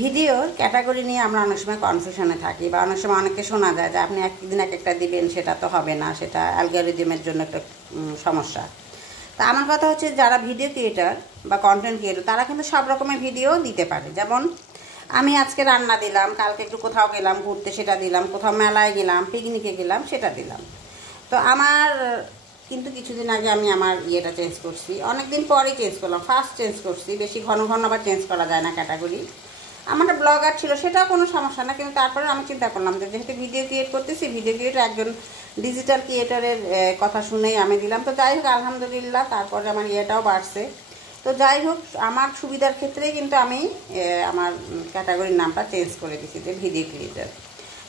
ভিডিওর ক্যাটাগরি নিয়ে আমরা অনেক সময় কনফিউশনে থাকি বা অনেক সময় অনেকে শোনা যায় যে আপনি একদিন এক একটা দিবেন, সেটা তো হবে না, সেটা অ্যালগরিদমের জন্য একটা সমস্যা। তা আমার কথা হচ্ছে, যারা ভিডিও ক্রিয়েটার বা কন্টেন্ট ক্রিয়েটর তারা কিন্তু সব রকমের ভিডিও দিতে পারে। যেমন আমি আজকে রান্না দিলাম, কালকে একটু কোথাও গেলাম ঘুরতে সেটা দিলাম, কোথাও মেলায় গেলাম, পিকনিকে গেলাম সেটা দিলাম। তো আমার কিন্তু কিছুদিন আগে আমি আমার ইয়েটা চেঞ্জ করছি, অনেক দিন পরেই চেঞ্জ করলাম, ফার্স্ট চেঞ্জ করছি, বেশি ঘন ঘন আবার চেঞ্জ করা যায় না ক্যাটাগরি। আমার একটা ব্লগার ছিল, সেটাও কোনো সমস্যা না, কিন্তু তারপরে আমি চিন্তা করলাম যে যেহেতু ভিডিও ক্রিয়েট করতেছি, ভিডিও ক্রিয়েটার একজন ডিজিটাল ক্রিয়েটারের কথা শুনেই আমি দিলাম। তো যাই হোক, আলহামদুলিল্লাহ তারপরে আমার ইয়েটাও বাড়ছে। তো যাই হোক, আমার সুবিধার ক্ষেত্রেই কিন্তু আমি আমার ক্যাটাগরির নামটা চেঞ্জ করে দিচ্ছি যে ভিডিও ক্রিয়েটার।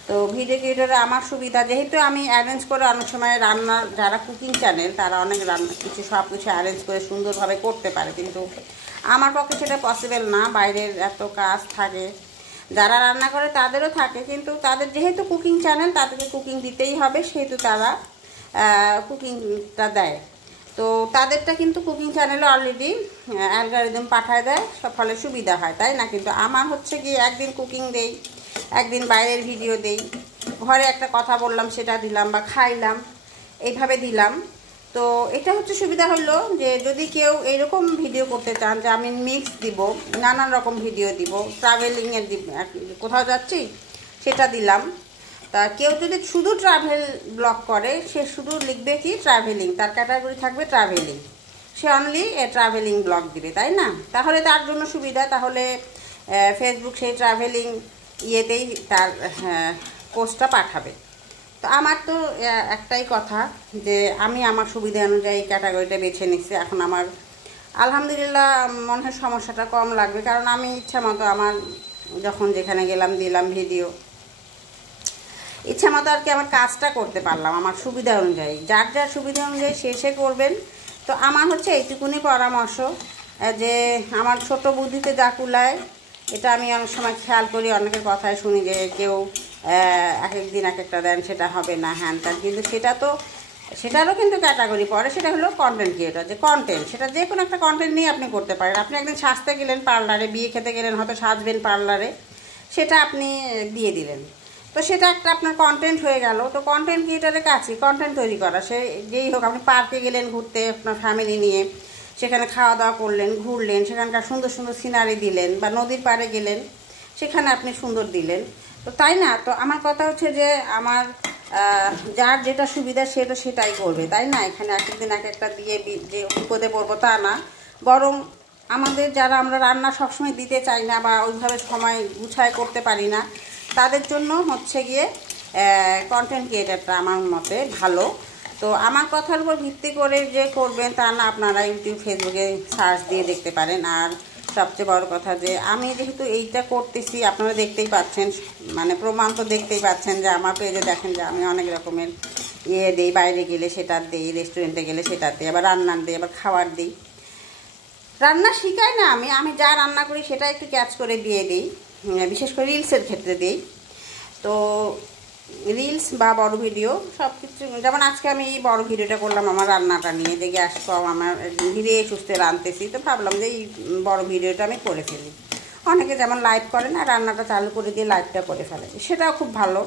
তো ভিডিও ক্রিয়েটারে আমার সুবিধা, যেহেতু আমি অ্যারেঞ্জ করে অনেক সময় রান্নার, যারা কুকিং চ্যানেল তারা অনেক রান্না কিছু সব কিছু অ্যারেঞ্জ করে সুন্দরভাবে করতে পারে, কিন্তু আমার পক্ষে সেটা পসিবল না, বাইরের এত কাজ থাকে। যারা রান্না করে তাদেরও থাকে, কিন্তু তাদের যেহেতু কুকিং চ্যানেল, তাদেরকে কুকিং দিতেই হবে, সেহেতু তারা কুকিংটা দেয়। তো তাদেরটা কিন্তু কুকিং চ্যানেলে অলরেডি অ্যালগরিদম পাঠায় দেয়, সব ফলে সুবিধা হয়, তাই না? কিন্তু আমার হচ্ছে কি, একদিন কুকিং দেই, একদিন বাইরের ভিডিও দেই, ঘরে একটা কথা বললাম সেটা দিলাম, বা খাইলাম এইভাবে দিলাম। তো এটা হচ্ছে সুবিধা হলো যে যদি কেউ এইরকম ভিডিও করতে চান যে আমি মিক্স দিব, নানান রকম ভিডিও দিব, ট্রাভেলিংয়ের কোথাও যাচ্ছি সেটা দিলাম। তা কেউ যদি শুধু ট্রাভেল ব্লগ করে, সে শুধু লিখবে কি ট্রাভেলিং, তার ক্যাটাগরি থাকবে ট্রাভেলিং, সে অনলি ট্রাভেলিং ব্লগ দিবে, তাই না? তাহলে তার জন্য সুবিধা, তাহলে ফেসবুক সেই ট্রাভেলিং ইয়েতেই তার পোস্টটা পাঠাবে। তো আমার তো একটাই কথা যে আমি আমার সুবিধা অনুযায়ী ক্যাটাগরিটা বেছে নিচ্ছি। এখন আমার আলহামদুলিল্লাহ মনে হয় সমস্যাটা কম লাগবে, কারণ আমি ইচ্ছা মতো আমার যখন যেখানে গেলাম দিলাম ভিডিও, ইচ্ছা মতো আর কি আমার কাজটা করতে পারলাম আমার সুবিধা অনুযায়ী। যার যার সুবিধা অনুযায়ী সে করবেন। তো আমার হচ্ছে এইটুকুনি পরামর্শ যে আমার ছোট বুদ্ধিতে যা কুলায়, এটা আমি অনেক সময় খেয়াল করি, অনেকের কথায় শুনি যে কেউ এক এক দিন এক একটা দেন, সেটা হবে না, হ্যান ত্যান, কিন্তু সেটারও কিন্তু ক্যাটাগরি পড়ে, সেটা হলো কন্টেন্ট ক্রিয়েটর। যে কন্টেন্ট, সেটা যে কোনো একটা কন্টেন্ট নিয়ে আপনি করতে পারেন। আপনি একদিন সাজতে গেলেন পার্লারে, বিয়ে খেতে গেলেন, হয়তো সাজবেন পার্লারে, সেটা আপনি দিয়ে দিলেন, তো সেটা একটা আপনার কন্টেন্ট হয়ে গেল। তো কন্টেন্ট ক্রিয়েটারের কাছে কন্টেন্ট তৈরি করা, সে যেই হোক, আপনি পার্কে গেলেন ঘুরতে আপনার ফ্যামিলি নিয়ে, সেখানে খাওয়া দাওয়া করলেন, ঘুরলেন, সেখানকার সুন্দর সুন্দর সিনারি দিলেন, বা নদীর পাড়ে গেলেন, সেখানে আপনি সুন্দর দিলেন, তো তাই না? তো আমার কথা হচ্ছে যে আমার যার যেটা সুবিধা সেটাই করবে, তাই না? এখানে এক একদিন এক একটা দিয়ে যে বিপদে পড়বো তা না, বরং আমাদের যারা আমরা রান্না সবসময় দিতে চাই না বা ওইভাবে সময় গুছায় করতে পারি না, তাদের জন্য হচ্ছে গিয়ে কন্টেন্ট ক্রিয়েটারটা আমার মতে ভালো। তো আমার কথার উপর ভিত্তি করে যে করবেন তা না, আপনারা ইউটিউব ফেসবুকে সার্চ দিয়ে দেখতে পারেন। আর সবচেয়ে বড় কথা যে আমি যেহেতু এইটা করতেছি, আপনারা দেখতেই পাচ্ছেন, মানে প্রমাণ তো দেখতেই পাচ্ছেন যে আমার পেজে দেখেন যে আমি অনেক রকমের ইয়ে দিই, বাইরে গেলে সেটা দিই, রেস্টুরেন্টে গেলে সেটা দিই, আবার রান্নার দিই, আবার খাবার দিই। রান্না শিখাই না আমি যা রান্না করি সেটা একটু ক্যাচ করে দিয়ে দিই, বিশেষ করে রিলসের ক্ষেত্রে দিই। তো রিলস বা বড় ভিডিও সব কিছু, যেমন আজকে আমি এই বড় ভিডিওটা করলাম আমার রান্নাটা নিয়ে, যে গ্যাস কম, আমার ধীরে সুস্থে রাঁধতেছি, তো ভাবলাম যে এই বড় ভিডিওটা আমি করে ফেলি। অনেকে যেমন লাইভ করে না, রান্নাটা চালু করে দিয়ে লাইভটা করে ফেলে, সেটাও খুব ভালো,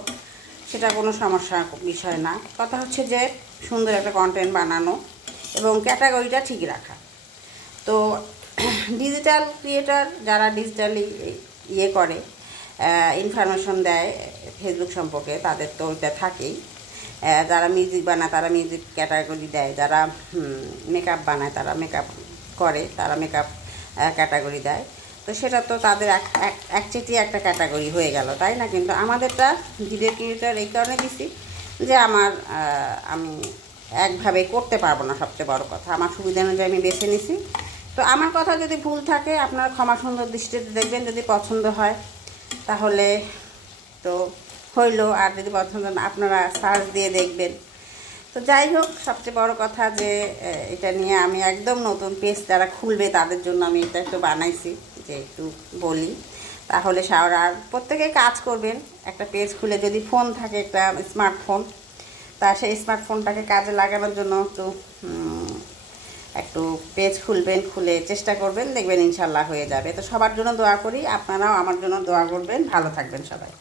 সেটা কোনো সমস্যা বিষয় না। কথা হচ্ছে যে সুন্দর একটা কন্টেন্ট বানানো এবং ক্যাটাগরিটা ঠিক রাখা। তো ডিজিটাল ক্রিয়েটার যারা ডিজিটালি ইয়ে করে, ইনফরমেশন দেয় ফেসবুক সম্পর্কে, তাদের তো ওইটা থাকেই। যারা মিউজিক বানায় তারা মিউজিক ক্যাটাগরি দেয়, যারা মেকআপ বানায় তারা মেকআপ করে, তারা মেকআপ ক্যাটাগরি দেয়। তো সেটা তো তাদের একচেটি একটা ক্যাটাগরি হয়ে গেল, তাই না? কিন্তু আমাদেরটা ভিডিও ক্রিয়েটার এই কারণে দিছি যে আমি একভাবে করতে পারবো না, সবচেয়ে বড় কথা আমার সুবিধা অনুযায়ী আমি বেছে নিছি। তো আমার কথা যদি ভুল থাকে আপনারা ক্ষমা সুন্দর দৃষ্টিতে দেখবেন, যদি পছন্দ হয় তাহলে তো হইল, আর যদি পছন্দ না আপনারা সার্চ দিয়ে দেখবেন। তো যাই হোক, সবচেয়ে বড় কথা যে এটা নিয়ে আমি একদম নতুন পেজ যারা খুলবে তাদের জন্য আমি এটা একটু বানাইছি, যে একটু বলি, তাহলে আর প্রত্যেকে কাজ করবেন। একটা পেজ খুলে যদি ফোন থাকে, একটা স্মার্টফোন, তা সেই স্মার্টফোনটাকে কাজে লাগানোর জন্য একটু একটু পেজ খুলবেন, খুলে চেষ্টা করবেন, দেখবেন ইনশাল্লাহ হয়ে যাবে। তো সবার জন্য দোয়া করি, আপনারাও আমার জন্য দোয়া করবেন। ভালো থাকবেন সবাই।